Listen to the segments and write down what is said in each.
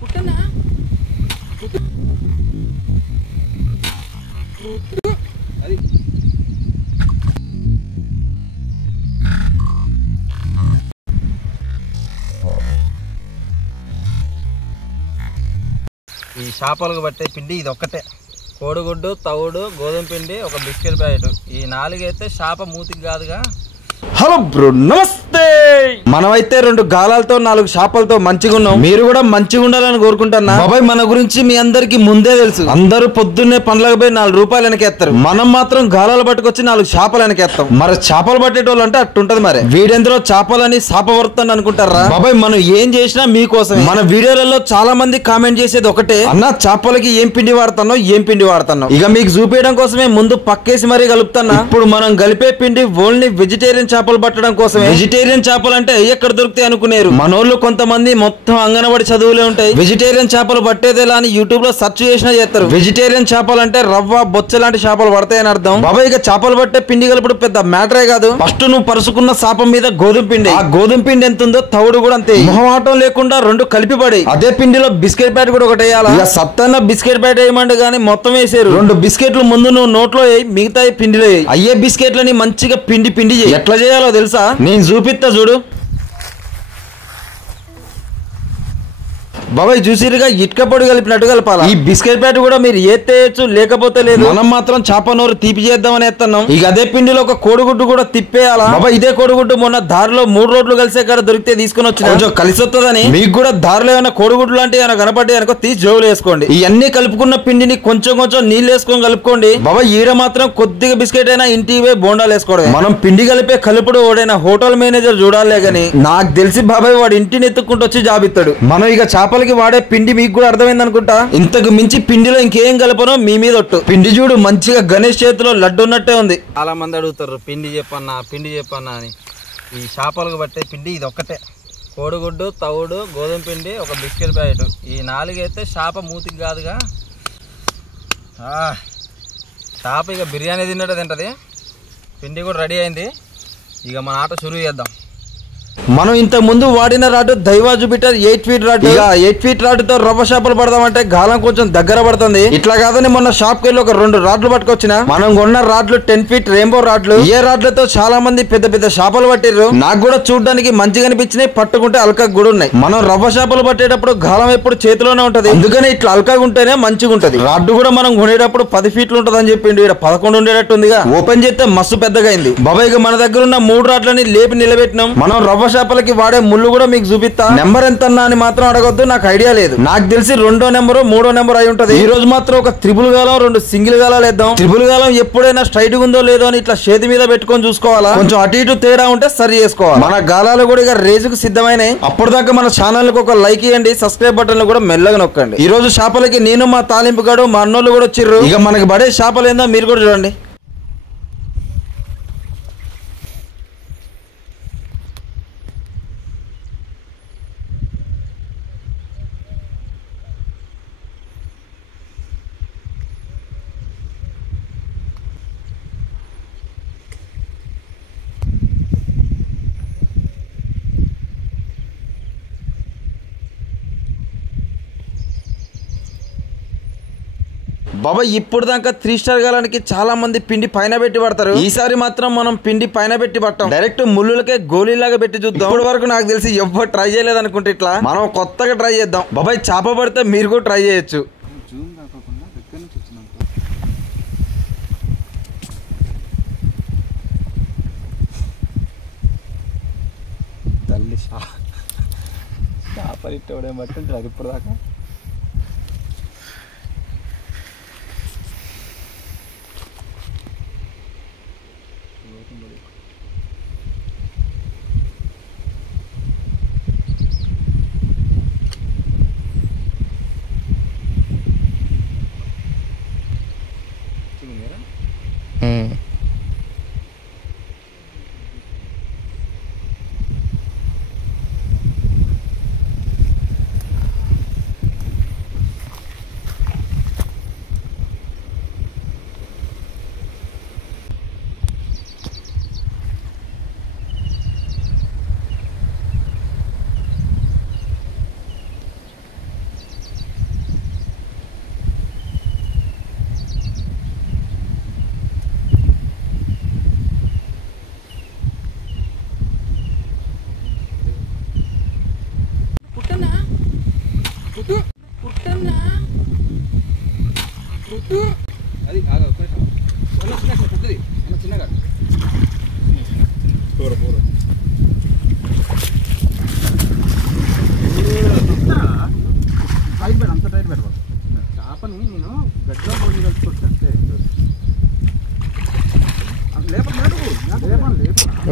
పుట్టనా అది ఈ చేపలకు పట్టే పిండి ఇది ఒక్కటే. కోడిగుడ్డు, తవుడు, గోధుమ పిండి, ఒక బిస్కెట్ ప్యాకెట్. ఈ 4 అయితే చేప మూతికి కాదుగా. హలో బ్రో, నమస్తే. మనమైతే 2 గాలాలతో 4 చేపలతో మంచిగా ఉన్నాం. మీరు కూడా మంచిగా ఉండాలని కోరుకుంటున్నా. బాబాయ్ మన గురించి మీ అందరికి ముందే తెలుసు. అందరూ పొద్దున్నే పనులకు పోయి 4 రూపాయలు వెనకేస్తారు. మనం మాత్రం గాలాలు పట్టుకొచ్చి 4 చేపలు వెనకేస్తాం. మరి చేపలు పట్టేటోళ్ళు అంటే అట్టుంటది. మరి వీడెందులో చేపలని శాపవర్తని అనుకుంటారా? బాబాయ్ మనం ఏం చేసినా మీకోసం. మన వీడియోలలో చాలా మంది కామెంట్ చేసేది ఒకటే, అన్న చేపలకి ఏం పిండి వాడుతున్నావు, ఏం పిండి వాడుతున్నావు. ఇక మీకు చూపించడం కోసమే ముందు పక్కేసి మరీ కలుపుతున్నా. ఇప్పుడు మనం కలిపే పిండి ఓన్లీ వెజిటేరియన్ చేపలు పట్టడం కోసమే. వెజిటేరియన్ చేపలు అంటే ఎక్కడ దొరుకుతాయి అనుకునేరు మనోళ్ళు కొంతమంది. మొత్తం అంగనబడి చదువులే ఉంటాయి. వెజిటేరియన్ చేపలు పట్టేదేలా అని యూట్యూబ్ లో సెర్చ్ చేసినా చేస్తారు. వెజిటేరియన్ చేపలు అంటే రవ్వ, బొచ్చ లాంటి చేపలు పడతాయని అర్థం. బాబాయ్ ఇక చేపలు పట్టే పిండి కలుపుడు పెద్ద మ్యాటరే కాదు. ఫస్ట్ నువ్వు పరుచుకున్న శాపం మీద గోధుమ పిండి, ఆ గోధుమ పిండి ఎంత ఉందో తవుడు కూడా అంతే. మొహమాటం లేకుండా 2 కలిపి పడి అదే పిండిలో బిస్కెట్ ప్యాకెట్ కూడా ఒకటి వేయాలా. ఇక సత్తన్న బిస్కెట్ ప్యాకెట్ వేయమంటే గానీ మొత్తం వేసారు. 2 బిస్కెట్లు ముందు నువ్వు నోట్లో వేయి, మిగతా పిండిలో వేయి. అయ్యే బిస్కెట్లని మంచిగా పిండి చేయి. ఎట్లా చేయాలో తెలుసా? నేను చూపిస్తా చూడు. బాబాయ్ చూసిరుగా ఇటుక పొడి కలిపినట్టు కలపాలి. ఈ బిస్కెట్ ప్యాకెట్ కూడా మీరు ఏత్తేయచ్చు, లేకపోతే లేదు. మనం మాత్రం చేప నోరు తీపి చేద్దామని ఎత్తన్నాం. ఇక అదే పిండిలో ఒక కోడిగుడ్డు కూడా తిప్పేయాలా. బాబాయ్ ఇదే కోడిగుడ్డు మొన్న దారిలో 3 రోడ్లు కలిసే కాడ దొరికితే తీసుకుని వచ్చిన. కొంచెం కలిసి వస్తుందని. మీకు కూడా దారిలో ఏమైనా కోడిగుడ్లు లాంటివి ఏమైనా కనపడ్డాయి అనుకో తీసి జోగులు వేసుకోండి. ఇవన్నీ కలుపుకున్న పిండిని కొంచెం నీళ్ళు వేసుకొని కలుపుకోండి. బాబాయ్ ఈడ మాత్రం కొద్దిగా బిస్కెట్ అయినా ఇంటికి పోయి బోండాలు వేసుకోవడం. మనం పిండి కలిపే కలుపుడు ఓడైనా హోటల్ మేనేజర్ చూడాలే గాని నాకు తెలిసి బాబాయ్ వాడు ఇంటిని ఎత్తుకుంటూ వచ్చి జాబిస్తాడు. మనం ఇక చేపలకి వాడే పిండి మీకు కూడా అర్థమైంది అనుకుంటా. ఇంతకు మించి పిండిలో ఇంకేం కలపనో మీ మీద ఒట్టు. పిండి చూడు మంచిగా గణేష్ చేతిలో లడ్డు ఉన్నట్టే ఉంది. చాలా మంది అడుగుతారు పిండి చెప్పన్నా అని. ఈ చేపలకు పట్టే పిండి ఇది ఒక్కటే. కోడిగుడ్డు, తవుడు, గోధుమ పిండి, ఒక బిస్కెట్ ప్యాకెట్. ఈ 4 అయితే చేప మూతికి కాదుగా. చేప ఇక బిర్యానీ తిన్నట్టు తింటది. పిండి కూడా రెడీ అయింది. ఇక మన ఆట షురూ చేద్దాం. మనం ఇంత ముందు వాడిన rod Daiwa Jupiter 8 feet rod. 8 feet rod తో రవ్వ చేపలు పడదామంటే గాలం కొంచెం దగ్గర పడుతుంది. ఇట్లా కాదని మొన్న షాప్ కి వెళ్ళి ఒక 2 రాడ్లు పట్టుకొచ్చిన. మనం కొన్న రాడ్లు 10 ఫీట్ రెయిన్బో రాడ్లు. ఏ రాడ్లతో చాలా మంది పెద్ద పెద్ద చేపలు పట్టిర్రు. నాకు కూడా చూడడానికి మంచిగా అనిపించినాయి. పట్టుకుంటే అల్కాగా కూడా ఉన్నాయి. మనం రవ్వ చేపలు పట్టేటప్పుడు గాలం ఎప్పుడు చేతిలోనే ఉంటది. అందుకనే ఇట్లా అల్కాగా ఉంటేనే మంచిగా ఉంటది. రాడ్డు కూడా మనం కొనేటప్పుడు 10 ఫీట్లు ఉంటది అని చెప్పిండు. ఇక్కడ 11 ఉండేటట్టుందిగా. ఓపెన్ చేస్తే మస్తు పెద్దగా అయింది. బాబాయ్ మన దగ్గర ఉన్న 3 రాడ్లని లేపి నిలబెట్టినాం. మనం రవ్వ చేపలకి వాడే ముళ్ళు కూడా మీకు చూపిస్తా. నెంబర్ ఎంత అని మాత్రం అడగొద్దు, నాకు ఐడియా లేదు. నాకు తెలిసి 2వ నెంబరు 3వ నెంబర్ అయి ఉంటది. ఈ రోజు మాత్రం ఒక త్రిబుల్ గాలం 2 సింగిల్ గాలాలు వేద్దాం. త్రిబుల్ గాలం ఎప్పుడైనా స్ట్రైట్ ఉందో లేదో అని ఇట్లా చేతి మీద పెట్టుకొని చూసుకోవాలా. కొంచెం అటు ఇటు తేడా ఉంటే సరి చేసుకోవాలి. మన గాలాలు కూడా ఇక రేజుకు సిద్ధమైనాయి. అప్పటిదాకా మన ఛానల్ కి ఒక లైక్ ఇవ్వండి, సబ్స్క్రైబ్ బటన్ కూడా మెల్లగా నొక్కండి. ఈ రోజు చేపలకి నేను మా తాలింపు గాడు మా అన్నోళ్ళు కూడా వచ్చిర్రు. ఇక మనకి పడే చేపలు ఏందో మీరు కూడా చూడండి. బాబా ఇప్పుడు దాకా 3 స్టార్ గాలానికి చాలా మంది పిండి పైన పెట్టి పడతారు. ఈసారి మాత్రం మనం పిండి పైన పెట్టి పట్టాం. డైరెక్ట్ ముళ్ళులకే గోళీలాగా పెట్టి చూద్దాం. ఇప్పటి వరకు నాకు తెలిసి ఎవ్వరు ట్రై చేయలేదు అనుకుంటే ఇట్లా మనం కొత్తగా ట్రై చేద్దాం. బాబాయ్ చేప పడితే మీరు కూడా ట్రై చేయొచ్చు. తల్లి చేపలు ఇట్టవడే బట్టి ఉంటుంది ఇప్పుడు దాకా.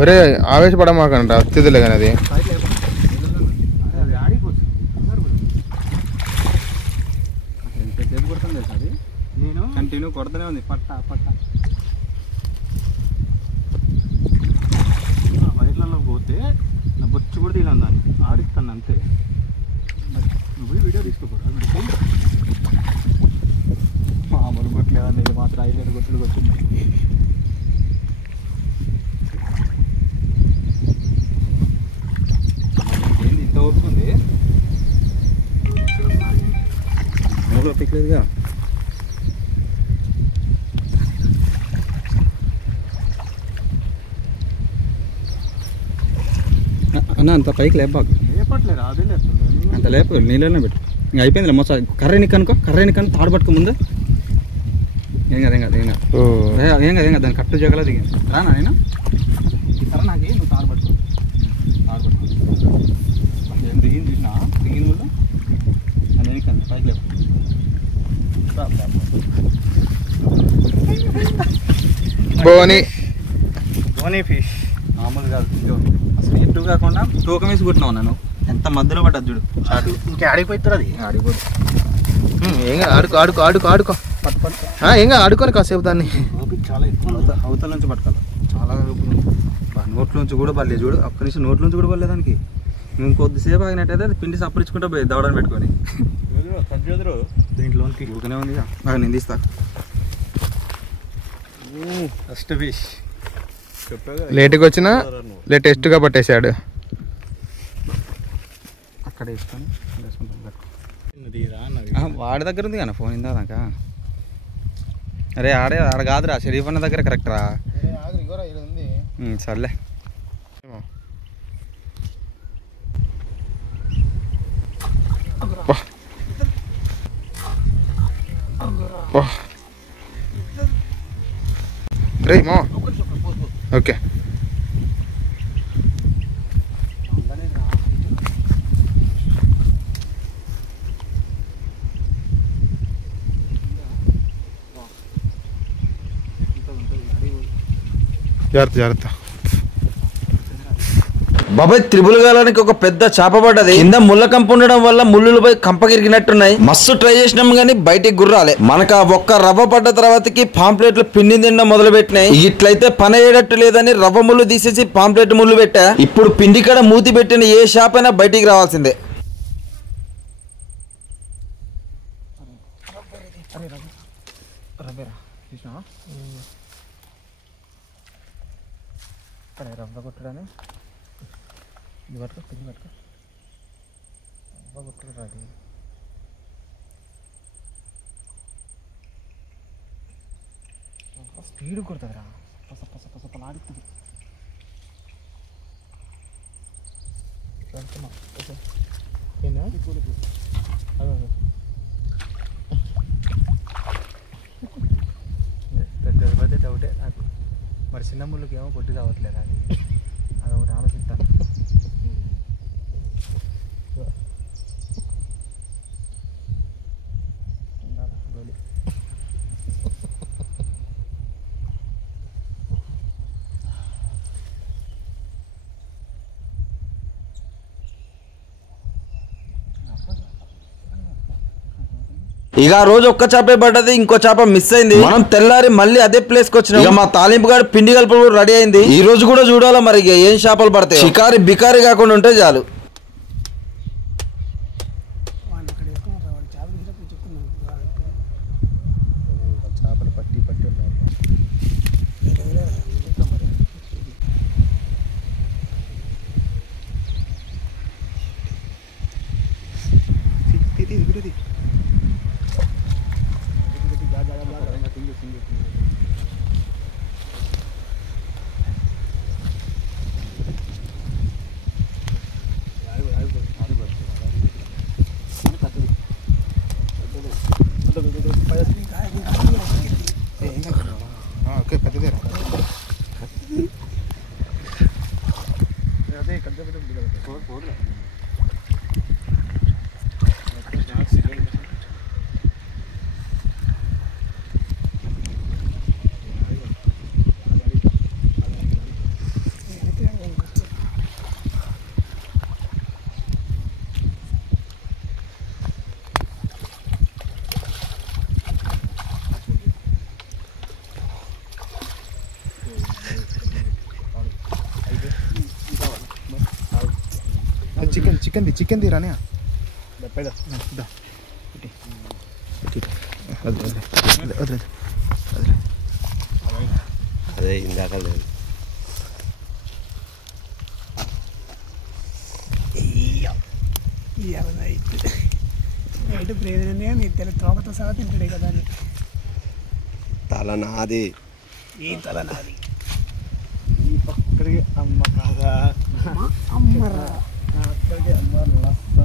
ఒరే ఆవేశపడమాకంట అతిథులే కానీ అది ఎంతసేపు కొడుతుంది సార్ నేను కంటిన్యూ కొడుతూనే ఉంది పట్ట వైర్లలో పోతే నా బొచ్చు కూడా తీయాలి దాన్ని ఆడిస్తాను అంతే నువ్వు వీడియో తీసుకోకూడదు మామూలు కొట్టలేదండి ఇది మాత్రం 5 కొట్టుడు కొట్టింది ఏంది ఇంత ఓపుకుంది మూడు పిక్కలేదుగా అన్న అంత పైకి లేపాకు లేపట్లేదు అదే లేస్తుంది అంత లేపు నీళ్ళనే పెట్టు ఇంకా అయిపోయింది మొత్తం కర్ర ఎన్నికనుకో తాడు పట్టుకో ముందు ఏం కాదు దాన్ని కట్టు జగల దిగి రానా నేను ఈ కర్ర నాకు నువ్వు తాడు పట్టుకో ఏం దిగింది వల్ల అది ఎన్నికను పైకి లేపు బోని ఫిష్ మామూలు కాదు అసలు ఎటు కాకుండా తూకం వేసి కొట్టినావు నన్ను ఎంత మధ్యలో పడ్డది చూడు చాటు ఇంకా ఆడిపోతుంది అది ఆడిపోదు ఏం ఆడుకో ఏం ఆడుకోని కాసేపు దాన్ని చాలా ఎక్కువ అవతల నుంచి పట్టుకోవాలి చాలా నోట్ల నుంచి కూడా పడలేదు చూడు ఒక్క నిమిషం నోట్ల నుంచి కూడా పడలేదు దానికి మేము కొద్దిసేపు ఆగినట్టయితే అది పిండి సప్పరించుకుంటూ పోయి దవడని పెట్టుకొని దీంట్లోకి ఊకనే ఉంది బాగా నిందిస్తా ఫస్ట్ ఫిష్ లేట్గా వచ్చినా లేటెస్ట్గా పట్టేశాడు అక్కడ వేసుకొని వాడి దగ్గర ఉంది కానీ ఫోన్ ఇందాక అరే ఆడ కాదురా షరీఫ్ అన్న దగ్గర కరెక్ట్ రా సర్లే ఓకే జాగ్రత్త బాబాయ్ త్రిబుల్ గాలానికి ఒక పెద్ద చేప పడ్డది కింద ముళ్ళ కంప ఉండడం వల్ల ముళ్ళులు పోయి కంపగిరిగినట్టున్నాయి మస్తు ట్రై చేసినాం గానీ బయటికి గుర్రాలే మనకు ఆ ఒక్క రవ్వ పడ్డ తర్వాతకి పాంప్లెట్లు పిండి తినడం మొదలు పెట్టినాయి ఇట్లయితే పని అయ్యేటట్టు లేదని రవ్వ ముళ్ళు తీసేసి పాంప్లెట్ ముళ్ళు పెట్టా ఇప్పుడు పిండి కాడ మూతి పెట్టిన ఏ షాప్ అయినా బయటికి రావాల్సిందే రవ్వ కొట్టడానే ఇది పట్టుకో పిండి పట్టుకో రవ్వ కొట్టడు రాదు స్పీడ్ కొడుతుందిరా ఆడుతుంది పెద్ద డౌటే నాకు మరి చిన్న ముళ్ళకి ఏమో కొట్టి రావట్లేదు అది అదొకటి ఆలోచిస్తాను గోలి ఇక ఆ రోజు ఒక్క చేపే పడ్డది ఇంకో చేప మిస్ అయింది మనం తెల్లారి మళ్ళీ అదే ప్లేస్ కి వచ్చినాం ఇక మా తాలింపు గారు పిండి కలుపు రెడీ అయింది ఈ రోజు కూడా చూడాలా మరి ఇక ఏం చేపలు పడతాయి షికారి బికారి కాకుండా ఉంటే చాలు చేపలు పట్టి ఉన్నారు ఓకే పెద్దదేరా అదే చికెన్ తీరానే అదే ఇందాక లేదు నైట్ ప్రేదనే నీ తెల తోకతో సహా తింటాడే కదా తల నాది ఈ తల నాది ఈ పక్కడికి అమ్మ కాదా అమ్మరా అక్కడికి అమ్మ లస్స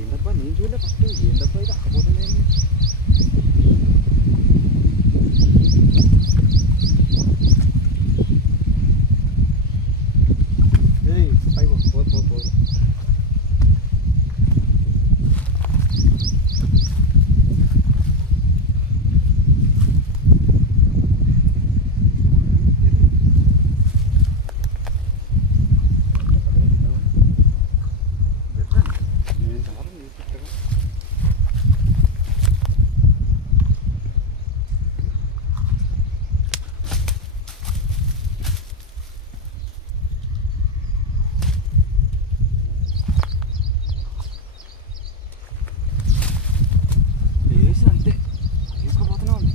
ఏందబ్బా నేను చూడలే ఫస్ట్ ఏందబ్బా ఇది అక్కపోతుండే పోదు అంతే తీసుకుపోతున్నా ఉంది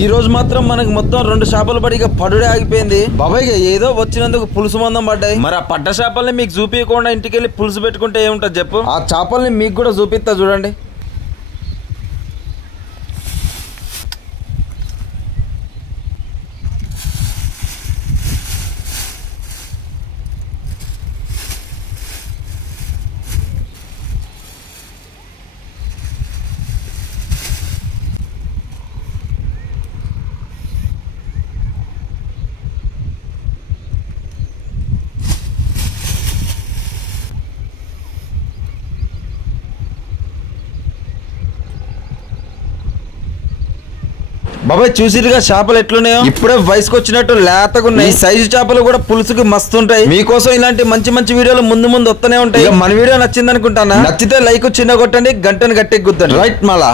ఈ రోజు మాత్రం మనకు మొత్తం 2 చేపలు పడిగా పడుడే ఆగిపోయింది. బాబాయ్గా ఏదో వచ్చినందుకు పులుసు మందం పడ్డాయి. మరి ఆ పడ్డ చేపల్ని మీకు చూపించకుండా ఇంటికి వెళ్ళి పులుసు పెట్టుకుంటే ఏముంటది చెప్పు. ఆ చేపల్ని మీకు కూడా చూపిస్తా చూడండి. బాబాయ్ చూసిరుగా చేపలు ఎట్లున్నాయో, ఇప్పుడే వయసుకు వచ్చినట్టు లేతగున్నాయి. సైజు చేపలు కూడా పులుసుకి మస్తు ఉంటాయి. మీకోసం ఇలాంటి మంచి మంచి వీడియోలు ముందు వస్తూనే ఉంటాయి. మన వీడియో నచ్చింది అనుకుంటానా? నచ్చితే లైక్ చిన్న కొట్టండి, గంటను గట్టి గుద్దండి. రైట్ మళ్ళా.